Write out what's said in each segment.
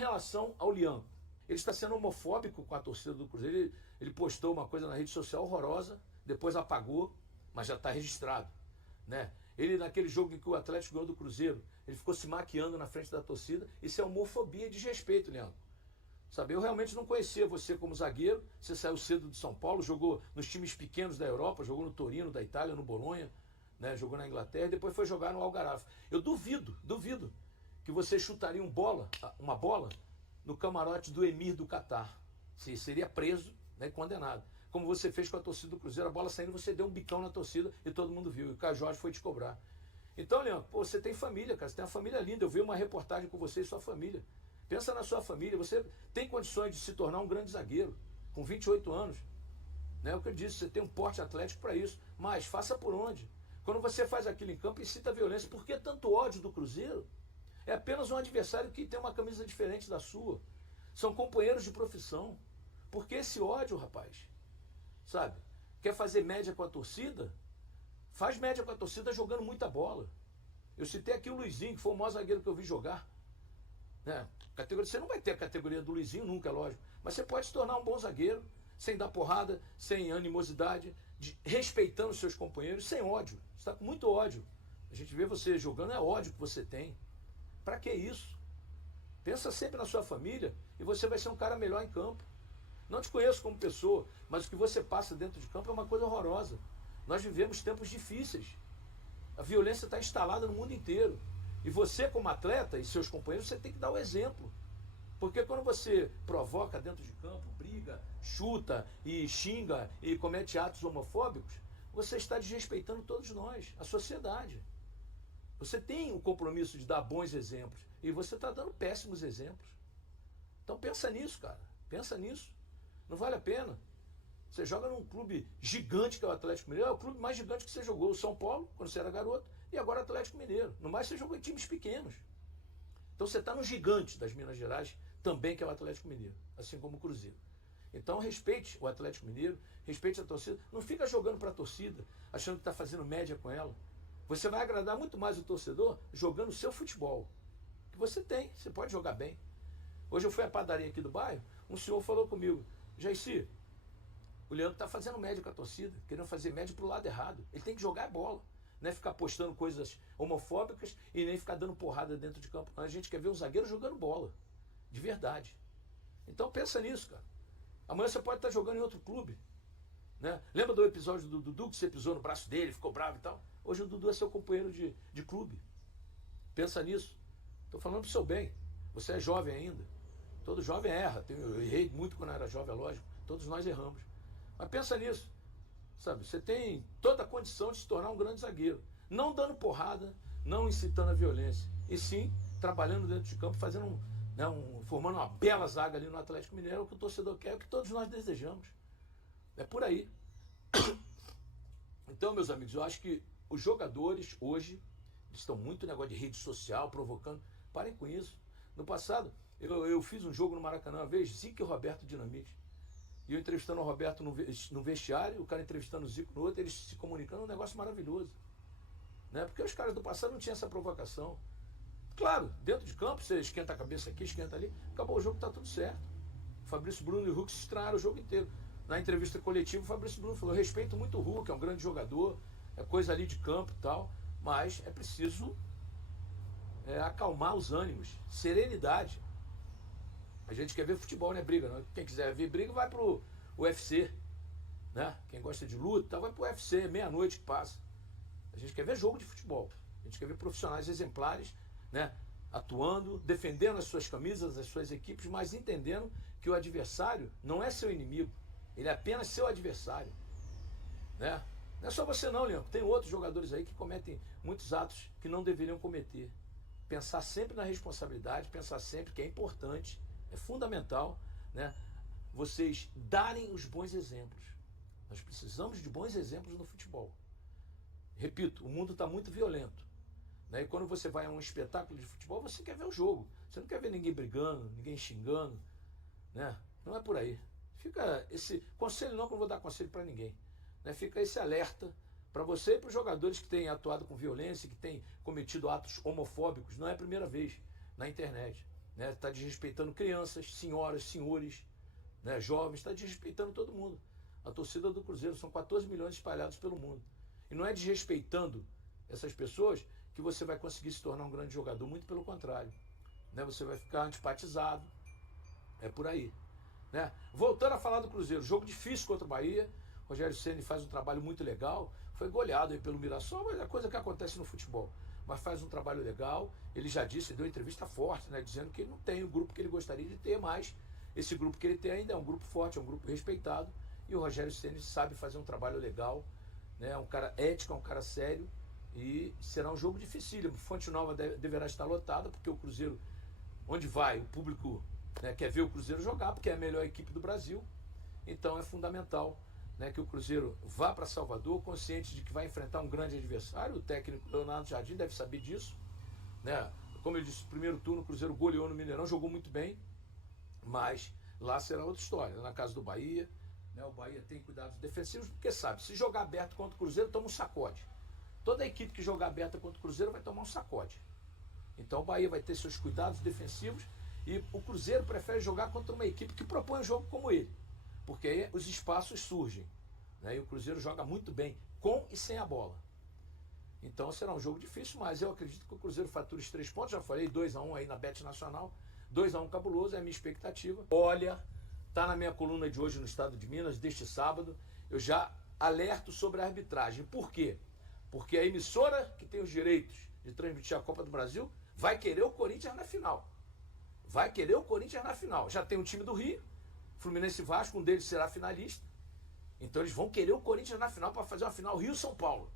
relação ao Lian, ele está sendo homofóbico com a torcida do Cruzeiro. Ele postou uma coisa na rede social horrorosa, depois apagou, mas já está registrado, né? Ele, naquele jogo em que o Atlético ganhou do Cruzeiro, ele ficou se maquiando na frente da torcida. Isso é homofobia e desrespeito, Leandro. Sabe, eu realmente não conhecia você como zagueiro. Você saiu cedo de São Paulo, jogou nos times pequenos da Europa, jogou no Torino da Itália, no Bolonha, né? Jogou na Inglaterra e depois foi jogar no Algarve. Eu duvido que você chutaria uma bola no camarote do Emir do Catar. Você seria preso, né, condenado. Como você fez com a torcida do Cruzeiro, a bola saindo, você deu um bicão na torcida e todo mundo viu. E o Caio Jorge foi te cobrar. Então, Leandro, pô, você tem família, cara. Você tem uma família linda. Eu vi uma reportagem com você e sua família. Pensa na sua família. Você tem condições de se tornar um grande zagueiro com 28 anos. Né? É o que eu disse, você tem um porte atlético para isso. Mas faça por onde? Quando você faz aquilo em campo, incita a violência. Por que tanto ódio do Cruzeiro? É apenas um adversário que tem uma camisa diferente da sua. São companheiros de profissão. Por que esse ódio, rapaz? Sabe? Quer fazer média com a torcida? Faz média com a torcida jogando muita bola. Eu citei aqui o Luizinho, que foi o maior zagueiro que eu vi jogar. Né? Você não vai ter a categoria do Luizinho nunca, é lógico. Mas você pode se tornar um bom zagueiro, sem dar porrada, sem animosidade, respeitando os seus companheiros, sem ódio. Você está com muito ódio. A gente vê você jogando, é ódio que você tem. Para que isso? Pensa sempre na sua família e você vai ser um cara melhor em campo. Não te conheço como pessoa, mas o que você passa dentro de campo é uma coisa horrorosa. Nós vivemos tempos difíceis. A violência está instalada no mundo inteiro. E você, como atleta e seus companheiros, você tem que dar o exemplo. Porque quando você provoca dentro de campo, briga, chuta e xinga e comete atos homofóbicos, você está desrespeitando todos nós, a sociedade. Você tem o compromisso de dar bons exemplos e você está dando péssimos exemplos. Então pensa nisso, cara. Pensa nisso. Não vale a pena. Você joga num clube gigante que é o Atlético Mineiro. É o clube mais gigante que você jogou. O São Paulo, quando você era garoto, e agora o Atlético Mineiro. No mais, você jogou em times pequenos. Então você está no gigante das Minas Gerais, também que é o Atlético Mineiro, assim como o Cruzeiro. Então respeite o Atlético Mineiro, respeite a torcida. Não fica jogando para a torcida, achando que está fazendo média com ela. Você vai agradar muito mais o torcedor jogando o seu futebol. Que você tem, você pode jogar bem. Hoje eu fui à padaria aqui do bairro, um senhor falou comigo: Jaicy, o Leandro está fazendo média com a torcida, querendo fazer média para o lado errado. Ele tem que jogar a bola, não é ficar postando coisas homofóbicas e nem ficar dando porrada dentro de campo. A gente quer ver um zagueiro jogando bola, de verdade. Então pensa nisso, cara. Amanhã você pode estar jogando em outro clube. Né? Lembra do episódio do Dudu, que você pisou no braço dele, ficou bravo e tal? Hoje o Dudu é seu companheiro de clube. Pensa nisso. Estou falando para o seu bem. Você é jovem ainda. Todo jovem erra. Eu errei muito quando eu era jovem, é lógico. Todos nós erramos. Mas pensa nisso. Sabe? Você tem toda a condição de se tornar um grande zagueiro. Não dando porrada, não incitando a violência. E sim, trabalhando dentro de campo, fazendo formando uma bela zaga ali no Atlético Mineiro, é o que o torcedor quer, é o que todos nós desejamos. É por aí. Então, meus amigos, eu acho que os jogadores hoje estão muito no negócio de rede social, provocando. Parem com isso. No passado, eu fiz um jogo no Maracanã uma vez, Zico e Roberto Dinamite. E eu entrevistando o Roberto no vestiário, o cara entrevistando o Zico no outro, eles se comunicando, um negócio maravilhoso. Né? Porque os caras do passado não tinham essa provocação. Claro, dentro de campo, você esquenta a cabeça aqui, esquenta ali, acabou o jogo, tá tudo certo. O Fabrício Bruno e o Hulk se estranharam o jogo inteiro. Na entrevista coletiva, o Fabrício Bruno falou: eu respeito muito o Hulk, é um grande jogador, é coisa ali de campo e tal, mas é preciso acalmar os ânimos, serenidade. A gente quer ver futebol, não é briga, não. Quem quiser ver briga vai pro UFC, né? Quem gosta de luta vai pro UFC, meia-noite que passa. A gente quer ver jogo de futebol. A gente quer ver profissionais exemplares, né, atuando, defendendo as suas camisas, as suas equipes, mas entendendo que o adversário não é seu inimigo. Ele é apenas seu adversário. Né? Não é só você não, Leandro. Tem outros jogadores aí que cometem muitos atos que não deveriam cometer. Pensar sempre na responsabilidade, pensar sempre que é importante, é fundamental, né, vocês darem os bons exemplos. Nós precisamos de bons exemplos no futebol. Repito, o mundo está muito violento. Né? E quando você vai a um espetáculo de futebol, você quer ver o jogo. Você não quer ver ninguém brigando, ninguém xingando. Né? Não é por aí. Fica esse conselho, não, que eu não vou dar conselho para ninguém. Né? Fica esse alerta para você e para os jogadores que têm atuado com violência, que têm cometido atos homofóbicos. Não é a primeira vez na internet. né? Está desrespeitando crianças, senhoras, senhores, né? Jovens, está desrespeitando todo mundo. A torcida do Cruzeiro são 14 milhões espalhados pelo mundo. E não é desrespeitando essas pessoas que você vai conseguir se tornar um grande jogador, muito pelo contrário, né? Você vai ficar antipatizado, é por aí, né? Voltando a falar do Cruzeiro, jogo difícil contra o Bahia. Rogério Ceni faz um trabalho muito legal, foi goleado aí pelo Mirassol, mas é coisa que acontece no futebol. Mas faz um trabalho legal, ele já disse, deu uma entrevista forte, né, dizendo que ele não tem o grupo que ele gostaria de ter, mas esse grupo que ele tem ainda é um grupo forte, é um grupo respeitado, e o Rogério Ceni sabe fazer um trabalho legal, né, é um cara ético, é um cara sério, e será um jogo dificílimo. Fonte Nova deverá estar lotada, porque o Cruzeiro, onde vai, o público, né, quer ver o Cruzeiro jogar, porque é a melhor equipe do Brasil, então é fundamental, né, que o Cruzeiro vá para Salvador, consciente de que vai enfrentar um grande adversário. O técnico Leonardo Jardim deve saber disso, né? Como ele disse, no primeiro turno o Cruzeiro goleou no Mineirão, jogou muito bem, mas lá será outra história, na casa do Bahia, né? O Bahia tem cuidados defensivos, porque sabe, se jogar aberto contra o Cruzeiro, toma um sacode. Toda a equipe que jogar aberta contra o Cruzeiro vai tomar um sacode. Então o Bahia vai ter seus cuidados defensivos e o Cruzeiro prefere jogar contra uma equipe que propõe um jogo como ele, porque aí os espaços surgem, né? E o Cruzeiro joga muito bem, com e sem a bola. Então será um jogo difícil, mas eu acredito que o Cruzeiro fatura os 3 pontos. Já falei, 2-1 aí na Bet Nacional, 2-1 cabuloso, é a minha expectativa. Olha, tá na minha coluna de hoje no Estado de Minas, deste sábado, eu já alerto sobre a arbitragem. Por quê? Porque a emissora que tem os direitos de transmitir a Copa do Brasil vai querer o Corinthians na final. Vai querer o Corinthians na final. Já tem o time do Rio, Fluminense e Vasco, um deles será finalista. Então eles vão querer o Corinthians na final para fazer uma final Rio-São Paulo.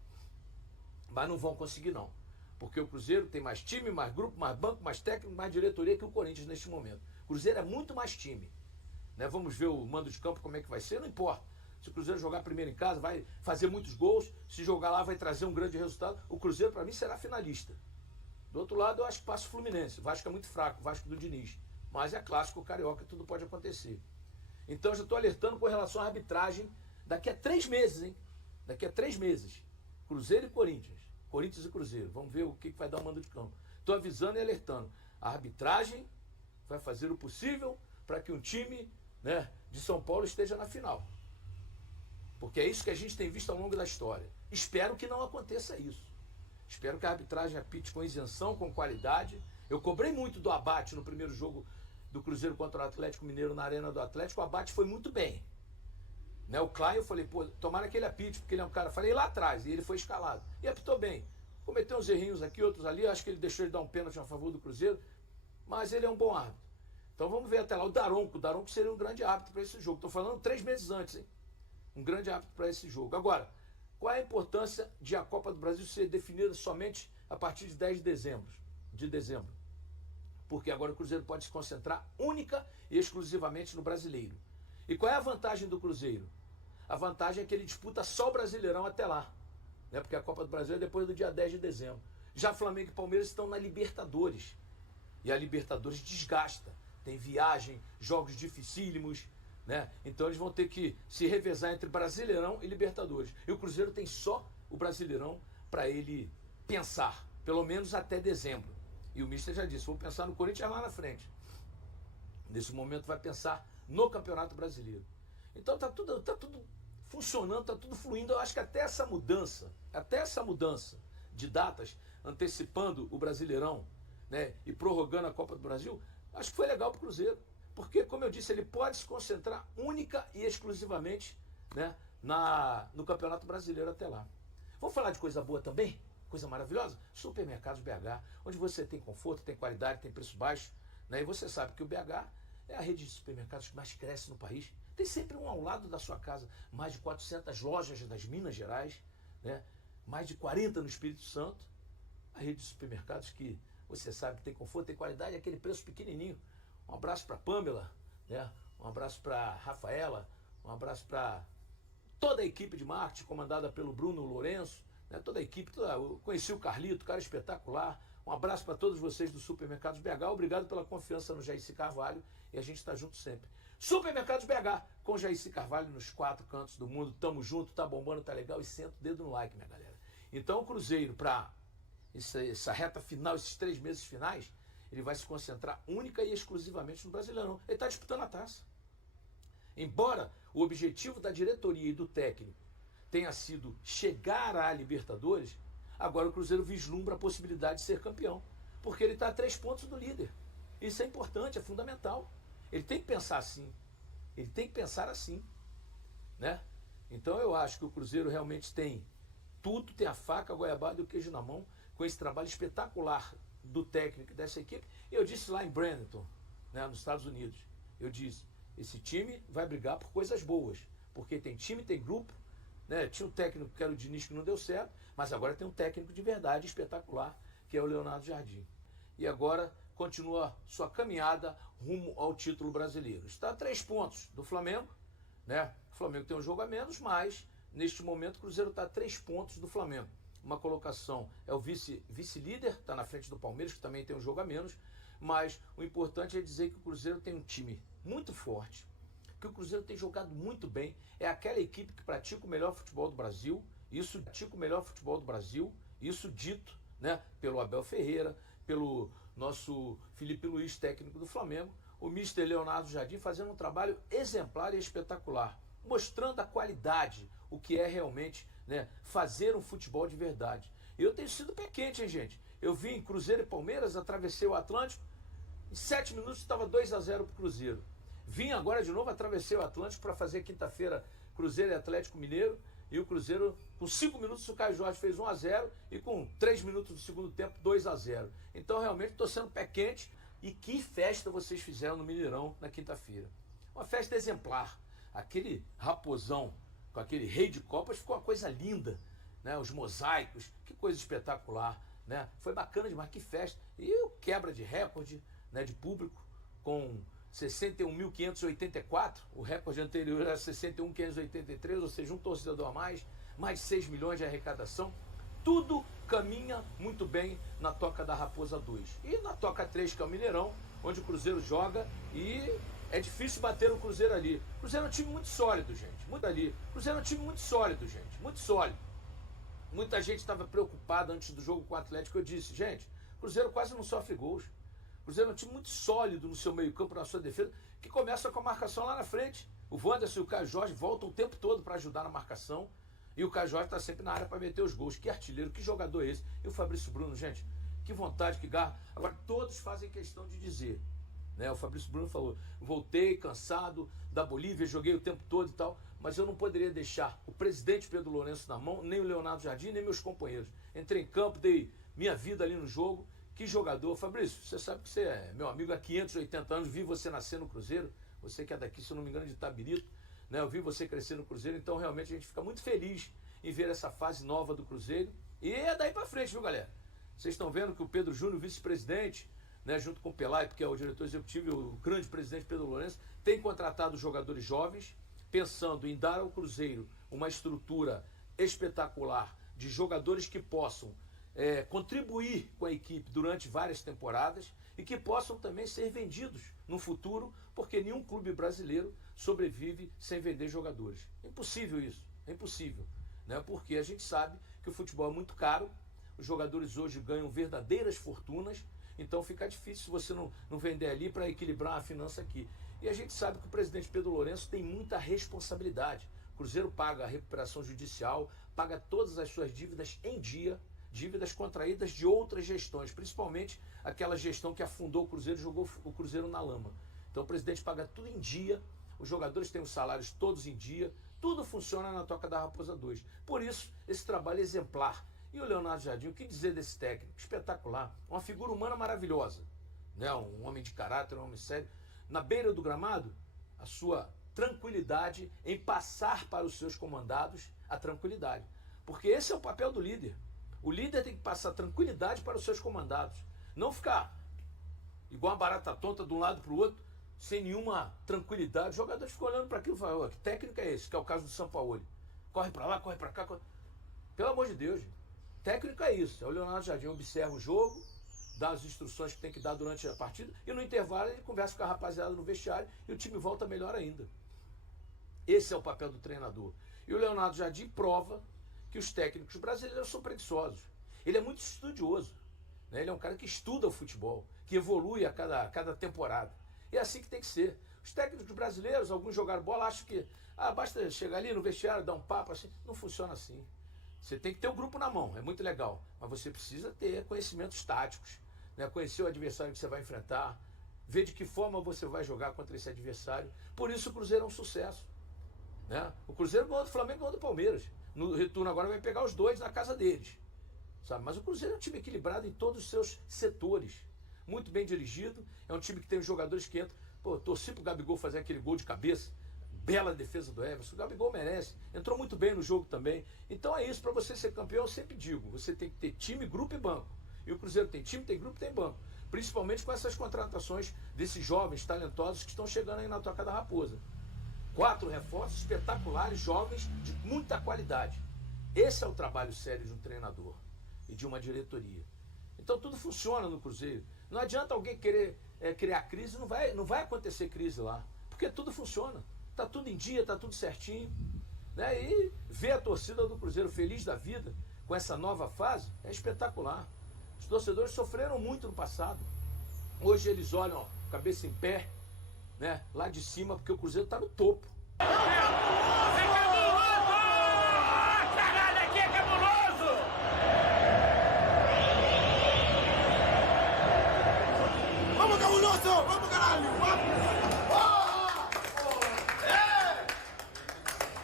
Mas não vão conseguir não. Porque o Cruzeiro tem mais time, mais grupo, mais banco, mais técnico, mais diretoria que o Corinthians neste momento. O Cruzeiro é muito mais time, né? Vamos ver o mando de campo como é que vai ser, não importa. Se o Cruzeiro jogar primeiro em casa, vai fazer muitos gols. Se jogar lá, vai trazer um grande resultado. O Cruzeiro, para mim, será finalista. Do outro lado, eu acho que passa o Fluminense. O Vasco é muito fraco, o Vasco do Diniz. Mas é clássico carioca, tudo pode acontecer. Então, eu já estou alertando com relação à arbitragem daqui a 3 meses, hein? Daqui a 3 meses. Cruzeiro e Corinthians. Corinthians e Cruzeiro. Vamos ver o que vai dar o mando de campo. Estou avisando e alertando. A arbitragem vai fazer o possível para que um time, né, de São Paulo esteja na final. Porque é isso que a gente tem visto ao longo da história. Espero que não aconteça isso. Espero que a arbitragem apite com isenção, com qualidade. Eu cobrei muito do Abate no primeiro jogo do Cruzeiro contra o Atlético Mineiro na Arena do Atlético. O Abate foi muito bem. Né, o Klein, eu falei, pô, tomara que ele apite, porque ele é um cara... Falei lá atrás, e ele foi escalado. E apitou bem. Cometeu uns errinhos aqui, outros ali. Acho que ele deixou ele dar um pênalti a favor do Cruzeiro. Mas ele é um bom árbitro. Então vamos ver até lá. O Daronco seria um grande árbitro para esse jogo. Estou falando 3 meses antes, hein? Um grande árbitro para esse jogo. Agora, qual é a importância de a Copa do Brasil ser definida somente a partir de 10 de dezembro? Porque agora o Cruzeiro pode se concentrar única e exclusivamente no brasileiro. E qual é a vantagem do Cruzeiro? A vantagem é que ele disputa só o Brasileirão até lá, né? Porque a Copa do Brasil é depois do dia 10 de dezembro. Já Flamengo e Palmeiras estão na Libertadores. E a Libertadores desgasta. Tem viagem, jogos dificílimos, né? Então eles vão ter que se revezar entre Brasileirão e Libertadores. E o Cruzeiro tem só o Brasileirão para ele pensar, pelo menos até dezembro. E o Mister já disse, vou pensar no Corinthians lá na frente. Nesse momento vai pensar no Campeonato Brasileiro. Então tá tudo funcionando, tá tudo fluindo. Eu acho que até essa mudança de datas, antecipando o Brasileirão, né, e prorrogando a Copa do Brasil, acho que foi legal para o Cruzeiro. Porque, como eu disse, ele pode se concentrar única e exclusivamente, né, no Campeonato Brasileiro até lá. Vamos falar de coisa boa também? Coisa maravilhosa? Supermercados BH, onde você tem conforto, tem qualidade, tem preço baixo, né? E você sabe que o BH é a rede de supermercados que mais cresce no país. Tem sempre um ao lado da sua casa. Mais de 400 lojas das Minas Gerais, né? Mais de 40 no Espírito Santo. A rede de supermercados que você sabe que tem conforto, tem qualidade, aquele preço pequenininho. Um abraço para Pamela, né? Um abraço para Rafaela, um abraço para toda a equipe de marketing comandada pelo Bruno Lourenço, né? Toda a equipe, eu conheci o Carlito, cara espetacular. Um abraço para todos vocês do Supermercados BH. Obrigado pela confiança no Jairci Carvalho e a gente está junto sempre. Supermercados BH com Jairci Carvalho nos 4 cantos do mundo. Tamo junto, tá bombando, tá legal e senta o dedo no like, minha galera. Então o Cruzeiro, para essa reta final, esses 3 meses finais, ele vai se concentrar única e exclusivamente no Brasileirão. Ele está disputando a taça. Embora o objetivo da diretoria e do técnico tenha sido chegar à Libertadores, agora o Cruzeiro vislumbra a possibilidade de ser campeão, porque ele está a 3 pontos do líder. Isso é importante, é fundamental. Ele tem que pensar assim. Ele tem que pensar assim, né? Então eu acho que o Cruzeiro realmente tem tudo, tem a faca, a goiabada e o queijo na mão, com esse trabalho espetacular do técnico e dessa equipe. Eu disse lá em Bradenton, né, nos Estados Unidos, eu disse, esse time vai brigar por coisas boas, porque tem time, tem grupo, né? Tinha um técnico que era o Diniz que não deu certo, mas agora tem um técnico de verdade espetacular, que é o Leonardo Jardim. E agora continua sua caminhada rumo ao título brasileiro. Está a 3 pontos do Flamengo, né? O Flamengo tem um jogo a menos, mas neste momento o Cruzeiro está a 3 pontos do Flamengo. Uma colocação é o vice-líder, está na frente do Palmeiras, que também tem um jogo a menos, mas o importante é dizer que o Cruzeiro tem um time muito forte, que o Cruzeiro tem jogado muito bem, é aquela equipe que pratica o melhor futebol do Brasil, isso dito, né, pelo Abel Ferreira, pelo nosso Felipe Luiz, técnico do Flamengo, o mister Leonardo Jardim fazendo um trabalho exemplar e espetacular, mostrando a qualidade, o que é realmente, né, fazer um futebol de verdade. Eu tenho sido pé quente, hein, gente? Eu vim Cruzeiro e Palmeiras, atravessei o Atlântico, em 7 minutos estava 2-0 para o Cruzeiro. Vim agora de novo, atravessei o Atlântico para fazer quinta-feira Cruzeiro e Atlético Mineiro, e o Cruzeiro, com 5 minutos, o Caio Jorge fez 1-0, e com 3 minutos do segundo tempo, 2-0. Então, realmente, estou sendo pé quente. E que festa vocês fizeram no Mineirão na quinta-feira. Uma festa exemplar. Aquele raposão com aquele rei de copas ficou uma coisa linda, né? Os mosaicos, que coisa espetacular, né? Foi bacana demais, que festa. E o quebra de recorde, né, de público, com 61.584, o recorde anterior era 61.583, ou seja, um torcedor a mais de 6 milhões de arrecadação. Tudo caminha muito bem na Toca da Raposa 2. E na Toca 3, que é o Mineirão, onde o Cruzeiro joga, e é difícil bater o Cruzeiro ali. O Cruzeiro é um time muito sólido, gente. Muito ali. O Cruzeiro é um time muito sólido, gente. Muito sólido. Muita gente estava preocupada antes do jogo com o Atlético. Eu disse, gente, o Cruzeiro quase não sofre gols. O Cruzeiro é um time muito sólido no seu meio-campo, na sua defesa, que começa com a marcação lá na frente. O Wanderson e o Caio Jorge voltam o tempo todo para ajudar na marcação. E o Caio Jorge está sempre na área para meter os gols. Que artilheiro, que jogador é esse? E o Fabrício Bruno, gente, que vontade, que garra. Agora, todos fazem questão de dizer, né? O Fabrício Bruno falou, voltei cansado da Bolívia, joguei o tempo todo e tal, mas eu não poderia deixar o presidente Pedro Lourenço na mão, nem o Leonardo Jardim, nem meus companheiros. Entrei em campo, dei minha vida ali no jogo. Que jogador. Fabrício, você sabe que você é meu amigo há 580 anos, vi você nascer no Cruzeiro, você que é daqui, se eu não me engano, de Itabirito, né? Eu vi você crescer no Cruzeiro, então realmente a gente fica muito feliz em ver essa fase nova do Cruzeiro. E é daí para frente, viu, galera? Vocês estão vendo que o Pedro Júnior, vice-presidente, né, junto com o Pelai, que é o diretor executivo, e o grande presidente Pedro Lourenço, tem contratado jogadores jovens, pensando em dar ao Cruzeiro uma estrutura espetacular de jogadores que possam contribuir com a equipe durante várias temporadas e que possam também ser vendidos no futuro, porque nenhum clube brasileiro sobrevive sem vender jogadores. É impossível isso, é impossível, né? Porque a gente sabe que o futebol é muito caro, os jogadores hoje ganham verdadeiras fortunas, então fica difícil se você não vender ali para equilibrar a finança aqui. E a gente sabe que o presidente Pedro Lourenço tem muita responsabilidade. O Cruzeiro paga a recuperação judicial, paga todas as suas dívidas em dia, dívidas contraídas de outras gestões, principalmente aquela gestão que afundou o Cruzeiro e jogou o Cruzeiro na lama. Então o presidente paga tudo em dia, os jogadores têm os salários todos em dia, tudo funciona na Toca da Raposa 2. Por isso, esse trabalho é exemplar. E o Leonardo Jardim, o que dizer desse técnico? Espetacular, uma figura humana maravilhosa, né? Um homem de caráter, um homem sério. Na beira do gramado, a sua tranquilidade em passar para os seus comandados a tranquilidade. Porque esse é o papel do líder. O líder tem que passar tranquilidade para os seus comandados. Não ficar igual uma barata tonta de um lado para o outro, sem nenhuma tranquilidade. Os jogadores ficam olhando para aquilo e falam, que técnico é esse? Que é o caso do Sampaoli. Corre para lá, corre para cá. Corre... Pelo amor de Deus, gente. Técnico é isso. É o Leonardo Jardim, observa o jogo, dá as instruções que tem que dar durante a partida, e no intervalo ele conversa com a rapaziada no vestiário e o time volta melhor ainda. Esse é o papel do treinador. E o Leonardo Jardim prova que os técnicos brasileiros são preguiçosos. Ele é muito estudioso, né? Ele é um cara que estuda o futebol, que evolui a cada temporada. E é assim que tem que ser. Os técnicos brasileiros, alguns jogaram bola, acham que basta chegar ali no vestiário, dar um papo assim. Não funciona assim. Você tem que ter o grupo na mão, é muito legal. Mas você precisa ter conhecimentos táticos, né? Conhecer o adversário que você vai enfrentar, ver de que forma você vai jogar contra esse adversário. Por isso o Cruzeiro é um sucesso, né? O Cruzeiro ganhou do Flamengo e ganhou do Palmeiras. No retorno agora vai pegar os dois na casa deles, sabe? Mas o Cruzeiro é um time equilibrado em todos os seus setores. Muito bem dirigido, é um time que tem os jogadores que entram. Pô, torci pro Gabigol fazer aquele gol de cabeça. Bela defesa do Everson. O Gabigol merece. Entrou muito bem no jogo também. Então é isso, para você ser campeão, eu sempre digo, você tem que ter time, grupo e banco. E o Cruzeiro tem time, tem grupo, tem banco. Principalmente com essas contratações desses jovens talentosos que estão chegando aí na Toca da Raposa. 4 reforços espetaculares, jovens, de muita qualidade. Esse é o trabalho sério de um treinador e de uma diretoria. Então tudo funciona no Cruzeiro. Não adianta alguém querer criar crise, não vai acontecer crise lá. Porque tudo funciona. Está tudo em dia, está tudo certinho. Né? E ver a torcida do Cruzeiro feliz da vida com essa nova fase é espetacular. Os torcedores sofreram muito no passado. Hoje eles olham, ó, cabeça em pé, né? Lá de cima, porque o Cruzeiro está no topo. Caralho, aqui é cabuloso! Vamos, cabuloso! Vamos, caralho! Vamos!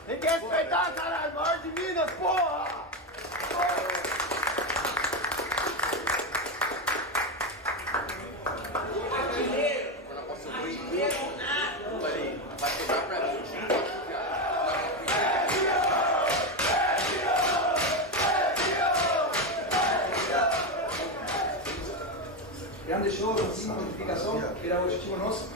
Tem que respeitar, caralho! Maior de Minas, porra! Grande show, conseguimos notificação, que era o objetivo nosso.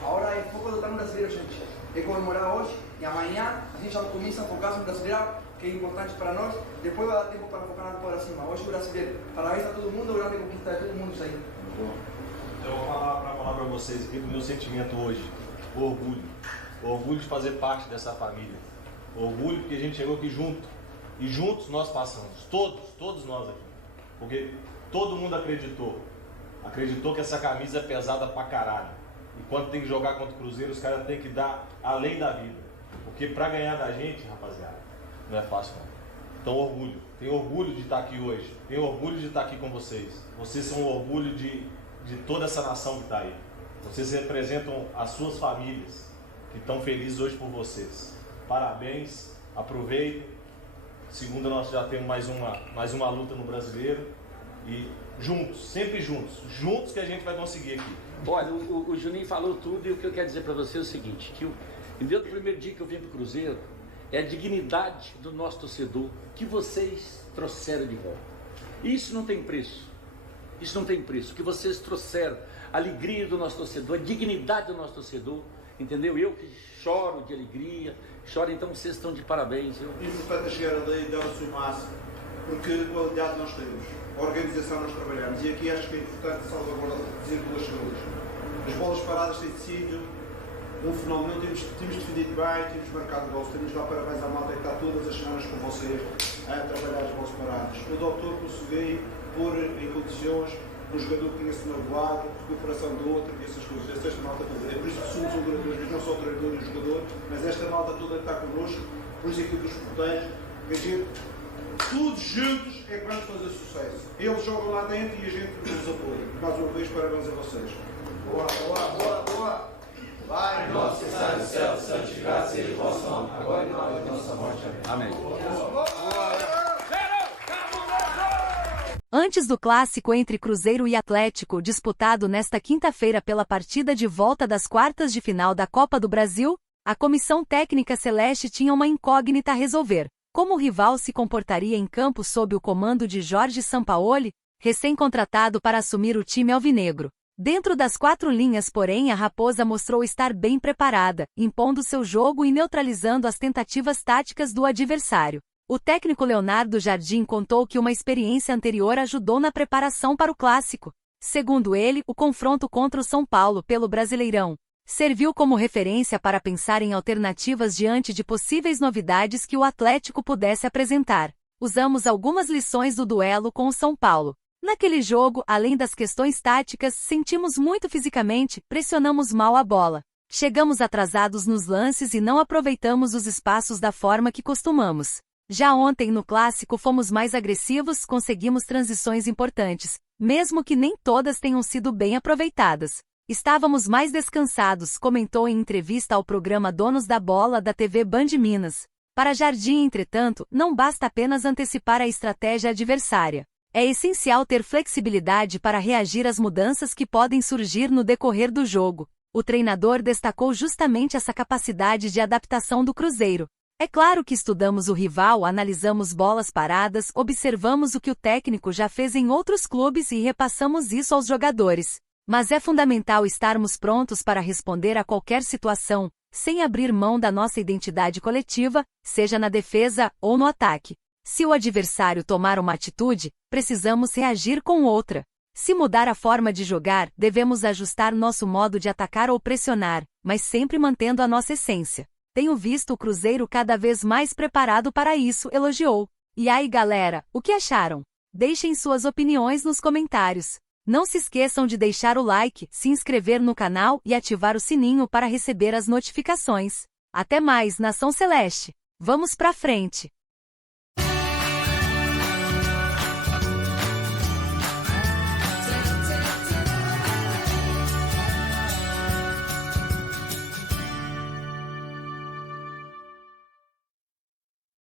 Agora é foco do Tano Brasileiro, gente. É comemorar hoje e amanhã a gente já começa a focar no Brasileiro, que é importante para nós. Depois vai dar tempo para focar na Copa da Cima. Hoje o Brasileiro. Parabéns a todo mundo, grande conquista de todo mundo isso aí. Eu vou falar para vocês aqui do meu sentimento hoje. O orgulho. O orgulho de fazer parte dessa família. O orgulho porque a gente chegou aqui junto. E juntos nós passamos. Todos nós aqui. Porque todo mundo acreditou. Acreditou que essa camisa é pesada pra caralho. E quando tem que jogar contra o Cruzeiro, os caras têm que dar além da vida. Porque pra ganhar da gente, rapaziada, não é fácil não. Então orgulho. Tenho orgulho de estar aqui hoje. Tenho orgulho de estar aqui com vocês. Vocês são o orgulho de toda essa nação que está aí. Vocês representam as suas famílias que estão felizes hoje por vocês. Parabéns, aproveitem. Segunda nós já temos mais uma luta no Brasileiro. E juntos, sempre juntos que a gente vai conseguir aqui. Olha, o Juninho falou tudo e o que eu quero dizer para você é o seguinte, que desde o primeiro dia que eu vim para o Cruzeiro, é a dignidade do nosso torcedor que vocês trouxeram de volta. Isso não tem preço. Isso não tem preço. O que vocês trouxeram, a alegria do nosso torcedor, a dignidade do nosso torcedor, entendeu? Eu que choro de alegria, choro, então vocês estão de parabéns. O importante é chegar ali e dar o seu máximo, porque a qualidade nós temos, a organização nós trabalhamos, e aqui acho que é importante salvaguardar duas segundos. As bolas paradas têm sido um fenómeno, temos defendido bem, temos marcado gols, temos de dar parabéns à malta que está todas as semanas com vocês a trabalhar as bolas paradas. O doutor conseguiu pôr em condições um jogador que tinha-se magoado, recuperação do outro e essas coisas, esta malta toda. É por isso que somos um grande vez, não só o treinador e o jogador, mas esta malta toda que está connosco, por isso é que dos porteiros, que a gente, todos juntos é que vamos fazer sucesso. Eles jogam lá dentro e a gente nos apoia. Mais uma vez, parabéns a vocês. Boa, boa, boa, boa! Vai, nosso que está no céu, santificado seja o vosso nome, agora e na hora de nossa morte. Amém. Antes do clássico entre Cruzeiro e Atlético disputado nesta quinta-feira pela partida de volta das quartas de final da Copa do Brasil, a comissão técnica celeste tinha uma incógnita a resolver. Como o rival se comportaria em campo sob o comando de Jorge Sampaoli, recém-contratado para assumir o time alvinegro. Dentro das 4 linhas, porém, a Raposa mostrou estar bem preparada, impondo seu jogo e neutralizando as tentativas táticas do adversário. O técnico Leonardo Jardim contou que uma experiência anterior ajudou na preparação para o clássico. Segundo ele, o confronto contra o São Paulo pelo Brasileirão serviu como referência para pensar em alternativas diante de possíveis novidades que o Atlético pudesse apresentar. Usamos algumas lições do duelo com o São Paulo. Naquele jogo, além das questões táticas, sentimos muito fisicamente, pressionamos mal a bola. Chegamos atrasados nos lances e não aproveitamos os espaços da forma que costumamos. Já ontem no clássico fomos mais agressivos, conseguimos transições importantes, mesmo que nem todas tenham sido bem aproveitadas. Estávamos mais descansados, comentou em entrevista ao programa Donos da Bola da TV Band Minas. Para Jardim, entretanto, não basta apenas antecipar a estratégia adversária. É essencial ter flexibilidade para reagir às mudanças que podem surgir no decorrer do jogo. O treinador destacou justamente essa capacidade de adaptação do Cruzeiro. É claro que estudamos o rival, analisamos bolas paradas, observamos o que o técnico já fez em outros clubes e repassamos isso aos jogadores. Mas é fundamental estarmos prontos para responder a qualquer situação, sem abrir mão da nossa identidade coletiva, seja na defesa ou no ataque. Se o adversário tomar uma atitude, precisamos reagir com outra. Se mudar a forma de jogar, devemos ajustar nosso modo de atacar ou pressionar, mas sempre mantendo a nossa essência. Tenho visto o Cruzeiro cada vez mais preparado para isso, elogiou. E aí, galera, o que acharam? Deixem suas opiniões nos comentários. Não se esqueçam de deixar o like, se inscrever no canal e ativar o sininho para receber as notificações. Até mais, Nação Celeste! Vamos pra frente!